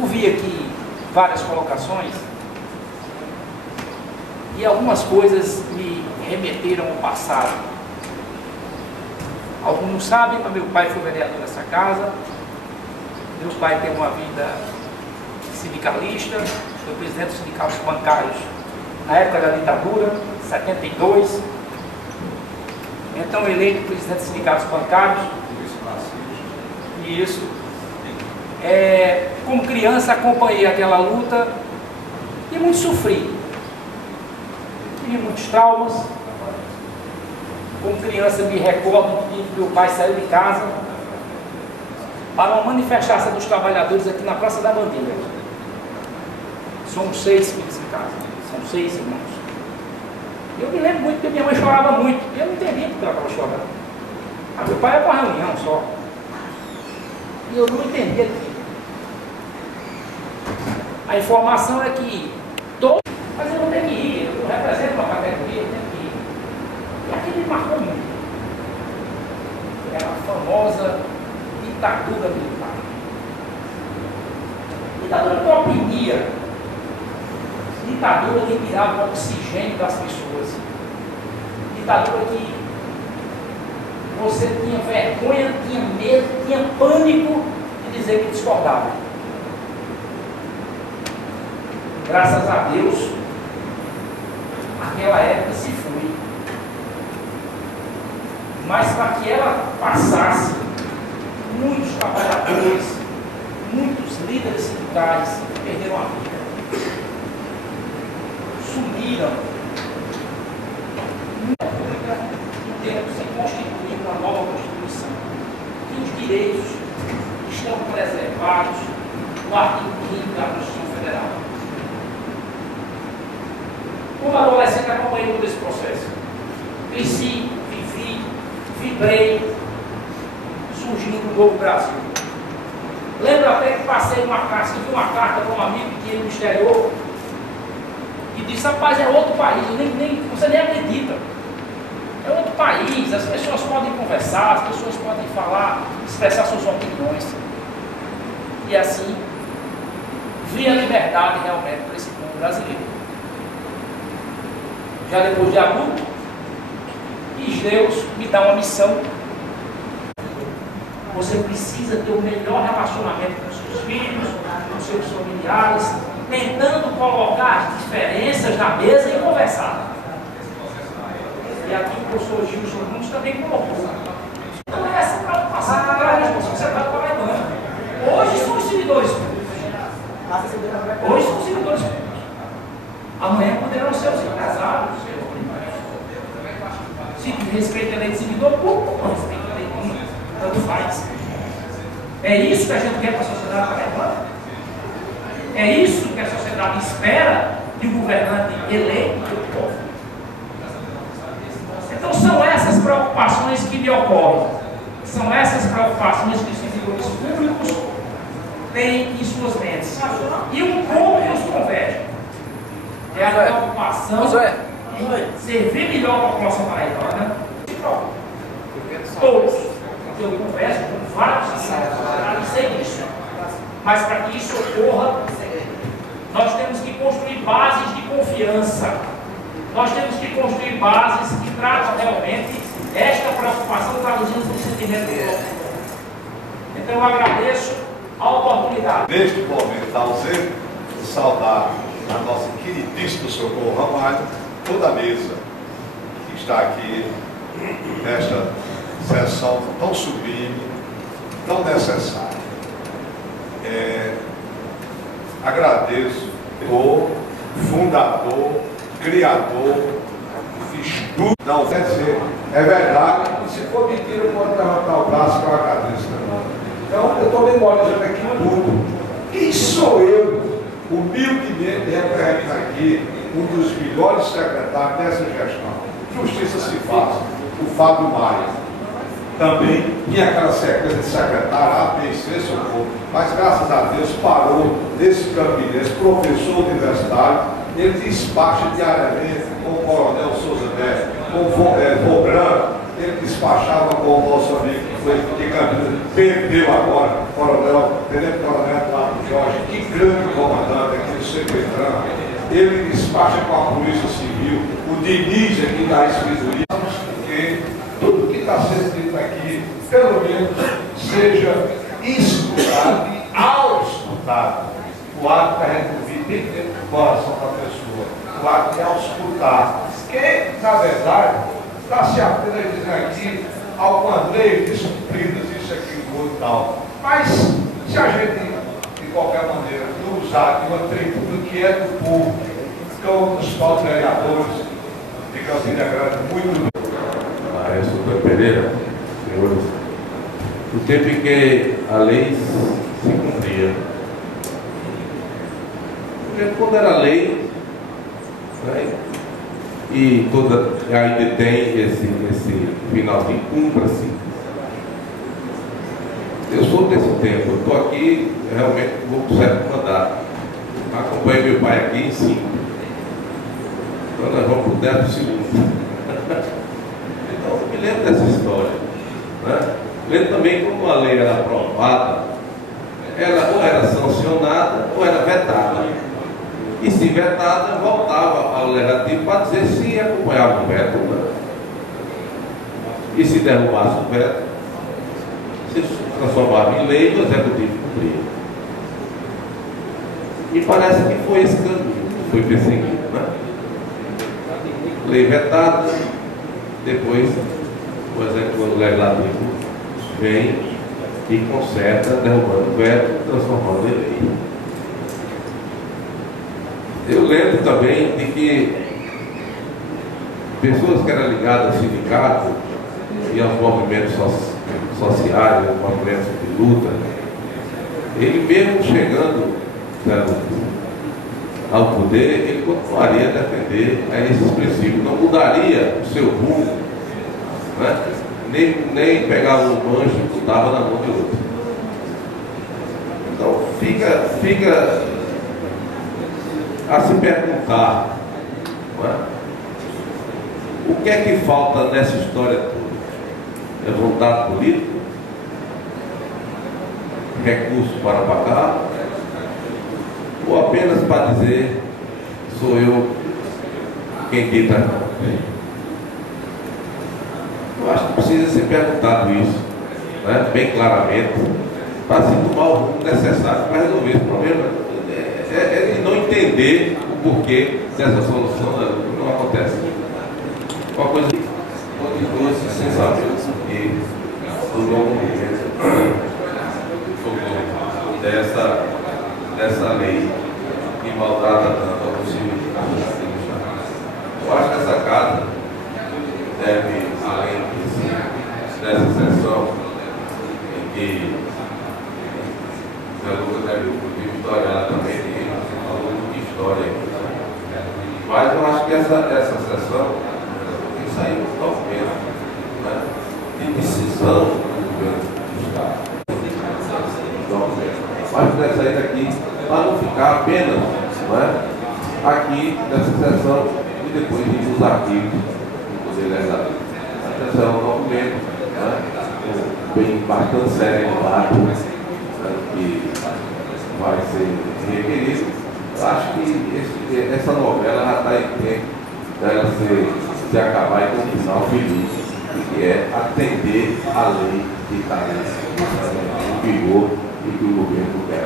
ouvi aqui várias colocações e algumas coisas me remeteram ao passado. Alguns não sabem, mas meu pai foi vereador nessa casa. Meu pai tem uma vida sindicalista, foi presidente dos sindicatos bancários na época da ditadura, 72. Então eleito presidente dos sindicatos bancários. Isso. Como criança acompanhei aquela luta e muito sofri. Tive muitos traumas. Como criança me recordo que meu pai saiu de casa para uma manifestação dos trabalhadores aqui na Praça da Bandeira. Somos 6 filhos em casa, são 6 irmãos. Eu me lembro muito que minha mãe chorava muito. Eu não entendia porque ela estava chorando. Meu pai era para uma reunião só. E eu não entendia aquilo. A informação é que todos, mas eu não tenho que ir, eu represento uma categoria, eu tenho que ir. E aquilo me marcou muito. Era a famosa ditadura militar. Ditadura que oprimia. Ditadura que tirava o oxigênio das pessoas. Ditadura que você tinha vergonha, tinha medo, tinha pânico de dizer que discordava. Graças a Deus, aquela época se foi. Mas para que ela passasse, muitos trabalhadores, muitos líderes sindicais perderam a vida. Sumiram. Temos que constituir uma nova Constituição, que os direitos estão preservados no artigo 5º da Constituição Federal. Como adolescente, acompanhei todo esse processo. Cresci, vivi, vibrei, surgindo um novo Brasil. Lembro até que passei uma carta, escrevi uma carta para um amigo que ia no exterior e disse: rapaz, é outro país, você nem acredita. É outro país, as pessoas podem conversar, as pessoas podem falar, expressar suas opiniões. E assim, vi a liberdade realmente para esse povo brasileiro. Já depois de adulto, quis Deus me dar uma missão. Você precisa ter o melhor relacionamento com seus filhos, com seus familiares, tentando colocar as diferenças na mesa e conversar. E aqui o professor Gilson Nunes também colocou. Então é essa preocupação com a sociedade paraibana. Hoje são os servidores públicos. Hoje são os servidores públicos. Amanhã poderão ser os empresários. Se respeita a lei de servidor público, não respeita a lei pública. Tanto faz. É isso que a gente quer para a sociedade paraibana? É isso que a sociedade espera de um governante eleito pelo povo? Então são essas preocupações que me ocorrem. São essas preocupações que os servidores públicos têm em suas mentes. E um ponto nos converge. É a preocupação em servir melhor a população paraibana. Todos. Eu converso com vários associados e sei isso. Mas para que isso ocorra, nós temos que construir bases de confiança. Nós temos que construir bases que tratam realmente esta preocupação traduzindo no sentimento do povo. Então eu agradeço a oportunidade. Neste momento ausente, saudar a nossa queridíssima Socorro Ramalho, toda a mesa que está aqui nesta sessão tão sublime, tão necessária. Agradeço o fundador, criador, fiz tudo. Não, quer dizer, é verdade. E se for mentira, eu posso levantar o braço que eu agradeço também. Então, eu estou memorizando aqui tudo. Quem sou eu, humildemente, representando aqui um dos melhores secretários dessa gestão? Justiça se faz, o Fábio Maia. Também tinha aquela sequência de secretário, A, B, C, socorro. Mas graças a Deus parou nesse caminho, professor universitário, ele despacha diariamente com o coronel Souza Neto, com o Vobran, ele despachava com o nosso amigo que foi de Campinas, perdeu agora, coronel, tenente coronel Marco Jorge, que grande comandante, aquele Sepetran, ele despacha com a Polícia Civil, o Diniz aqui da escritoria, porque tudo que está sendo dito aqui, pelo menos, seja escutado e ao escutado. O ato da reconvite tem que ter o coração da pessoa. O ato é ao escutar. Que, na verdade, está se apenas dizendo aqui algumas leis descumpridas, isso aqui, o tal. Mas, se a gente, de qualquer maneira, usar de uma tribuna que é do povo, que é um dos pautas vereadores de Campina Grande, muito bem. Maestro Pereira, senhores, o tempo em que a lei se cumpria. Quando era lei, né, e toda, ainda tem esse finalzinho, cumpra-se. Eu sou desse tempo, eu estou aqui, realmente vou para o sétimo mandato. Acompanhei meu pai aqui em 5. Então nós vamos para o 10º. Então eu me lembro dessa história. Né? Lembro também como a lei era aprovada, ela ou era sancionada ou era vetada. E se vetada, voltava ao legislativo para dizer se acompanhava o veto ou não. E se derrubasse o veto, se transformava em lei e o executivo cumpria. E parece que foi esse caminho que foi perseguido, né? Lei vetada, depois o legislativo vem e conserta, derrubando o veto, transformando em lei. Eu lembro também de que pessoas que eram ligadas ao sindicato e aos movimentos sociais, aos movimentos de luta, ele mesmo chegando ao poder, ele continuaria a defender esses princípios, não mudaria o seu rumo, né? nem pegava um manjo e botava na mão de outro. Então fica a se perguntar, não é? O que é que falta nessa história toda? É vontade política? Recurso para pagar? Ou apenas para dizer, sou eu quem dita não? Eu acho que precisa ser perguntado isso, né? Bem claramente, para se tomar o rumo necessário para resolver esse problema. É não entender o porquê dessa solução não acontece. Uma coisa continua-se sem saber e do novo movimento dessa lei que maltrata tanto a possível. Eu acho que essa casa deve, além dessa sessão em que a Lucas deve historiar também de história. Mas eu acho que essa sessão tem que sair um documento, né, de decisão do governo do Estado. Mas deve sair daqui para não ficar apenas, não é, aqui nessa sessão e depois ir nos arquivos do Poder Legislativo. A sessão é um documento, né, bem bastante serenado, que vai ser requerido. Eu acho que essa novela já está em tempo dela se acabar e ter um final feliz, que é atender a lei que está em vigor e que o governo quer.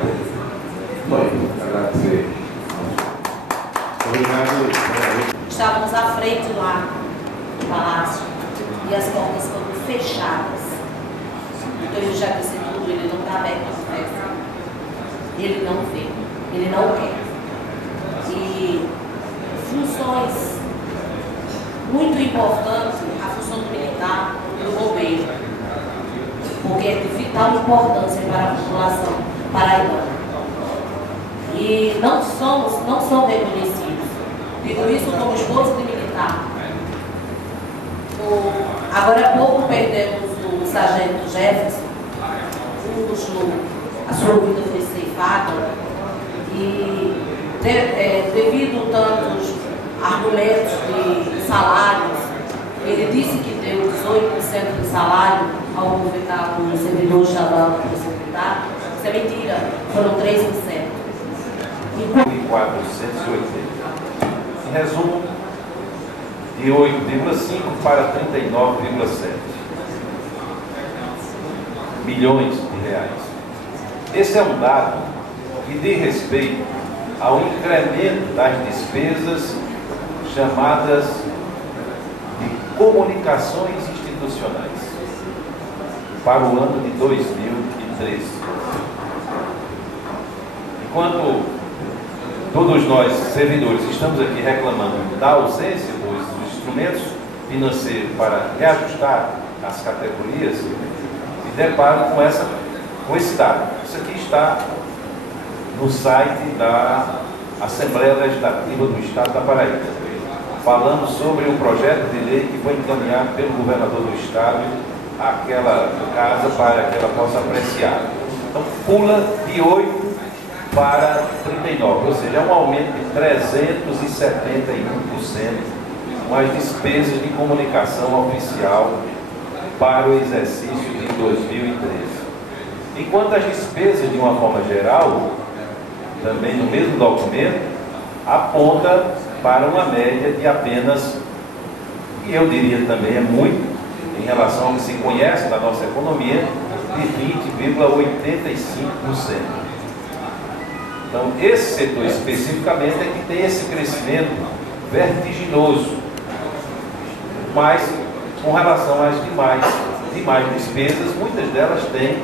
Só isso, agradecer. Obrigado. Estávamos à frente lá do palácio e as portas foram fechadas. Então ele já disse tudo, ele não está aberto às festas. Ele não vê, ele não quer. E funções muito importantes, a função do militar e do bombeiro, porque é de vital importância para a população paraibana. E não são reconhecidos. Digo isso como esposa de militar. Agora há pouco perdemos o sargento Jefferson, a sua vida foi ceifada, e devido a tantos argumentos de salários, ele disse que deu 18% de salário ao servidor estadual da Polícia Militar. Isso é mentira, foram 3%. Em resumo, de 8,5 para 39,7 milhões de reais. Esse é um dado que diz respeito ao incremento das despesas chamadas de comunicações institucionais para o ano de 2013. Enquanto todos nós, servidores, estamos aqui reclamando da ausência dos instrumentos financeiros para reajustar as categorias, me deparo com esse dado. Isso aqui está no site da Assembleia Legislativa do Estado da Paraíba, falando sobre o projeto de lei que foi encaminhado pelo governador do Estado àquela casa para que ela possa apreciar. Então, pula de 8 para 39, ou seja, é um aumento de 371% nas despesas de comunicação oficial para o exercício de 2013. Enquanto as despesas, de uma forma geral, também no mesmo documento, aponta para uma média de apenas, e eu diria também é muito, em relação ao que se conhece da nossa economia, de 20,85%. Então, esse setor especificamente é que tem esse crescimento vertiginoso, mas com relação às demais despesas, muitas delas têm,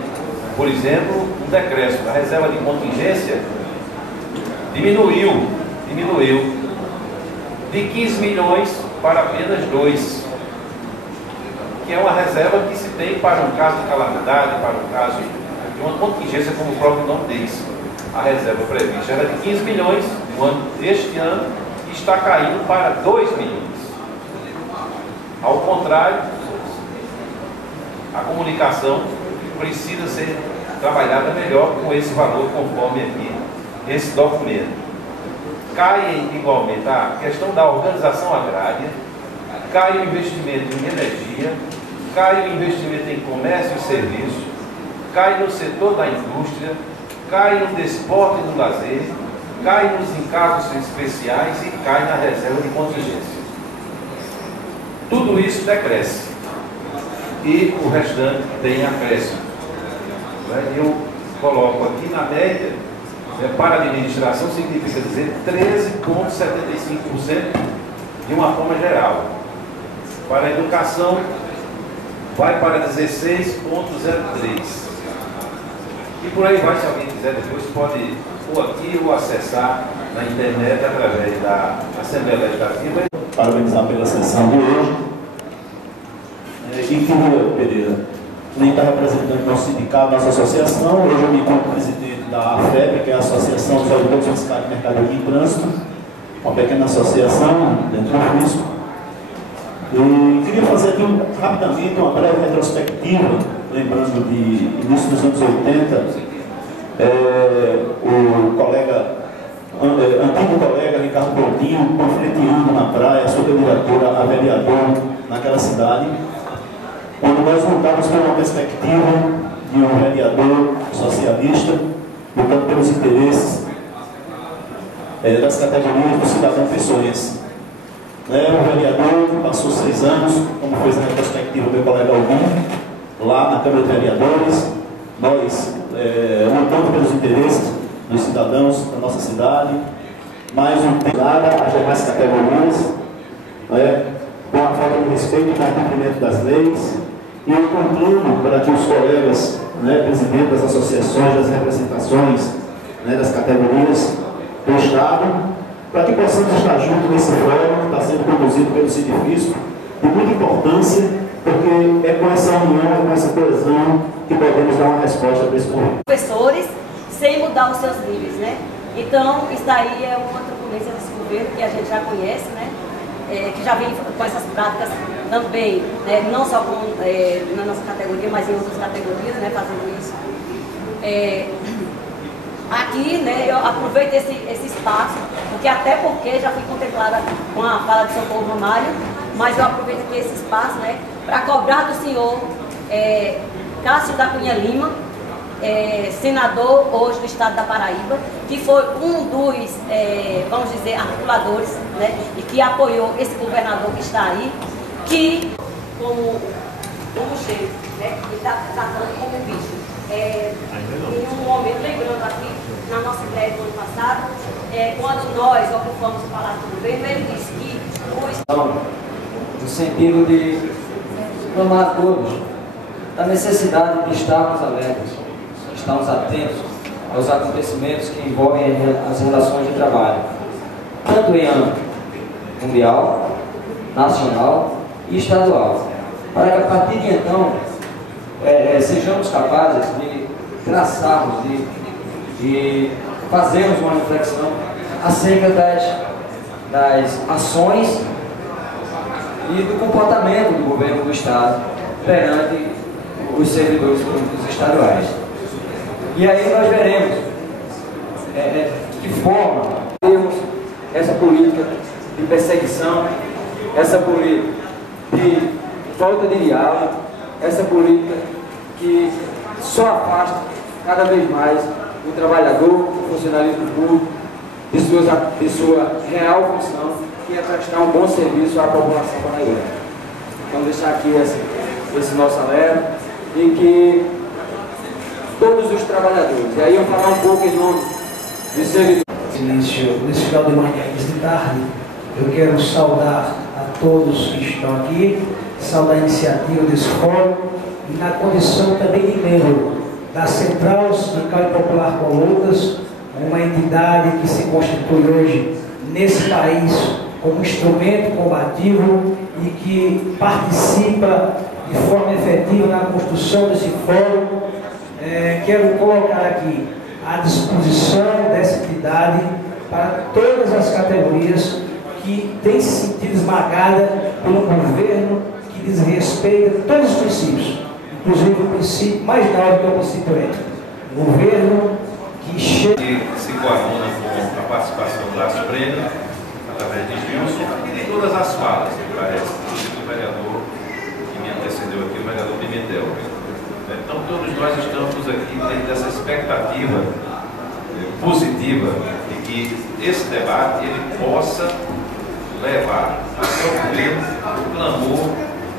por exemplo, um decréscimo. A reserva de contingência diminuiu de 15 milhões para apenas 2, que é uma reserva que se tem para um caso de calamidade, para um caso de uma contingência, como o próprio nome diz. A reserva prevista era de 15 milhões no ano deste ano e está caindo para 2 milhões. Ao contrário, a comunicação precisa ser trabalhada melhor com esse valor, conforme aqui esse documento. Cai igualmente a questão da organização agrária, cai o investimento em energia, cai o investimento em comércio e serviço, cai no setor da indústria, cai no desporto e no lazer, cai nos encargos especiais e cai na reserva de contingência. Tudo isso decresce e o restante tem acréscimo. Eu coloco aqui na média, para a administração significa dizer 13,75% de uma forma geral. Para a educação vai para 16,03%. E por aí vai, se alguém quiser depois pode ou aqui ou acessar na internet através da Assembleia Legislativa. Parabenizar pela sessão de hoje. E queria, Pereira, nem está representando nosso sindicato, nossa associação. Hoje eu me encontro presidente da AFEP, que é a Associação dos Auditores Fiscais de Mercadoria e Trânsito, uma pequena associação dentro do fisco. E queria fazer aqui rapidamente uma breve retrospectiva, lembrando de início dos anos 80, o colega, antigo colega Ricardo Coutinho, panfleteando na praia, a sua candidatura a vereador naquela cidade, quando nós lutávamos por uma perspectiva de um vereador socialista, lutando pelos interesses das categorias do cidadão pessoense. O vereador que passou 6 anos, como fez na retrospectiva do meu colega Algum, lá na Câmara de Vereadores, nós lutando pelos interesses dos cidadãos da nossa cidade, mais um tempo às demais categorias, com a falta de respeito e com o cumprimento das leis, e eu concluo para que os colegas, presidentes das associações, das representações, das categorias do Estado, para que possamos estar juntos nesse fórum que está sendo conduzido pelo Sindicato, de muita importância, porque é com essa união, é com essa coesão que podemos dar uma resposta para esse momento. Professores, sem mudar os seus níveis, Então, isso daí é uma turbulência desse governo que a gente já conhece, que já vem com essas práticas também, não só na nossa categoria, mas em outras categorias, fazendo isso. Aqui, eu aproveito esse espaço, até porque já fui contemplada com a fala de São Paulo Romário, mas eu aproveito aqui esse espaço, para cobrar do senhor Cássio da Cunha Lima, senador hoje do Estado da Paraíba, que foi um dos, vamos dizer, articuladores, né, e que apoiou esse governador que está aí, que, como chefe, né, ele está tratando como bicho. Em um momento, lembrando aqui, na nossa greve do ano passado, quando nós ocupamos o Palácio do Governo, ele disse que no sentido de clamar a todos da necessidade de estarmos alertas, estarmos atentos aos acontecimentos que envolvem as relações de trabalho, tanto em âmbito mundial, nacional e estadual, para que a partir de então sejamos capazes de traçarmos, de fazermos uma reflexão acerca das ações e do comportamento do governo do Estado perante os servidores públicos estaduais. E aí nós veremos de que forma temos essa política de perseguição, essa política de falta de diálogo, essa política que só afasta cada vez mais o trabalhador, o funcionalismo público, de sua real função, que é prestar um bom serviço à população paraibana. Vamos deixar aqui esse nosso alerta e que todos os trabalhadores, e aí eu vou falar um pouco em nome dos servidores. Nesse final de manhã e de tarde, eu quero saudar a todos que estão aqui, saudar a iniciativa desse fórum e na condição também de membro da Central Sindical e Popular Colutas, uma entidade que se constitui hoje nesse país como instrumento combativo e que participa de forma efetiva na construção desse fórum. Quero colocar aqui à disposição dessa entidade para todas as categorias que têm se sentido esmagada por um governo que desrespeita todos os princípios, inclusive o princípio mais nobre que é o princípio ético. Um governo que chega... Que se coaduna com a participação do Lácio Prêmio, através de Gilson, e de todas as falas, me parece, do vereador que me antecedeu aqui, o vereador Pimentel. Então, todos nós estamos aqui dentro dessa expectativa positiva de que esse debate ele possa levar até o governo o clamor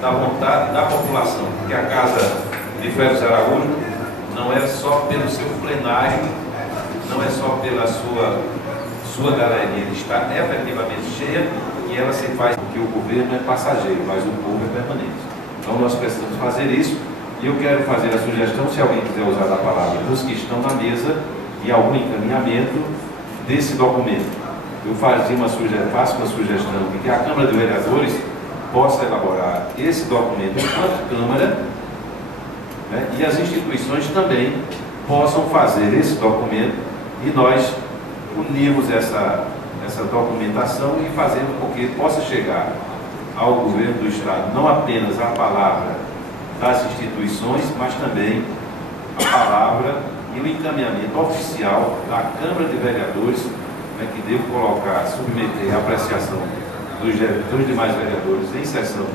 da vontade da população, porque a casa de Félix Araújo não é só pelo seu plenário, não é só pela sua galeria, ele está efetivamente cheia e ela se faz porque o governo é passageiro, mas o povo é permanente. Então nós precisamos fazer isso. E eu quero fazer a sugestão, se alguém quiser usar a palavra, dos que estão na mesa e algum encaminhamento desse documento. Eu faço uma sugestão de que a Câmara de Vereadores possa elaborar esse documento enquanto Câmara, né, e as instituições também possam fazer esse documento e nós unirmos essa documentação e fazermos com que possa chegar ao governo do Estado não apenas a palavra das instituições, mas também a palavra e o encaminhamento oficial da Câmara de Vereadores, né, que devo submeter à apreciação dos demais vereadores em sessão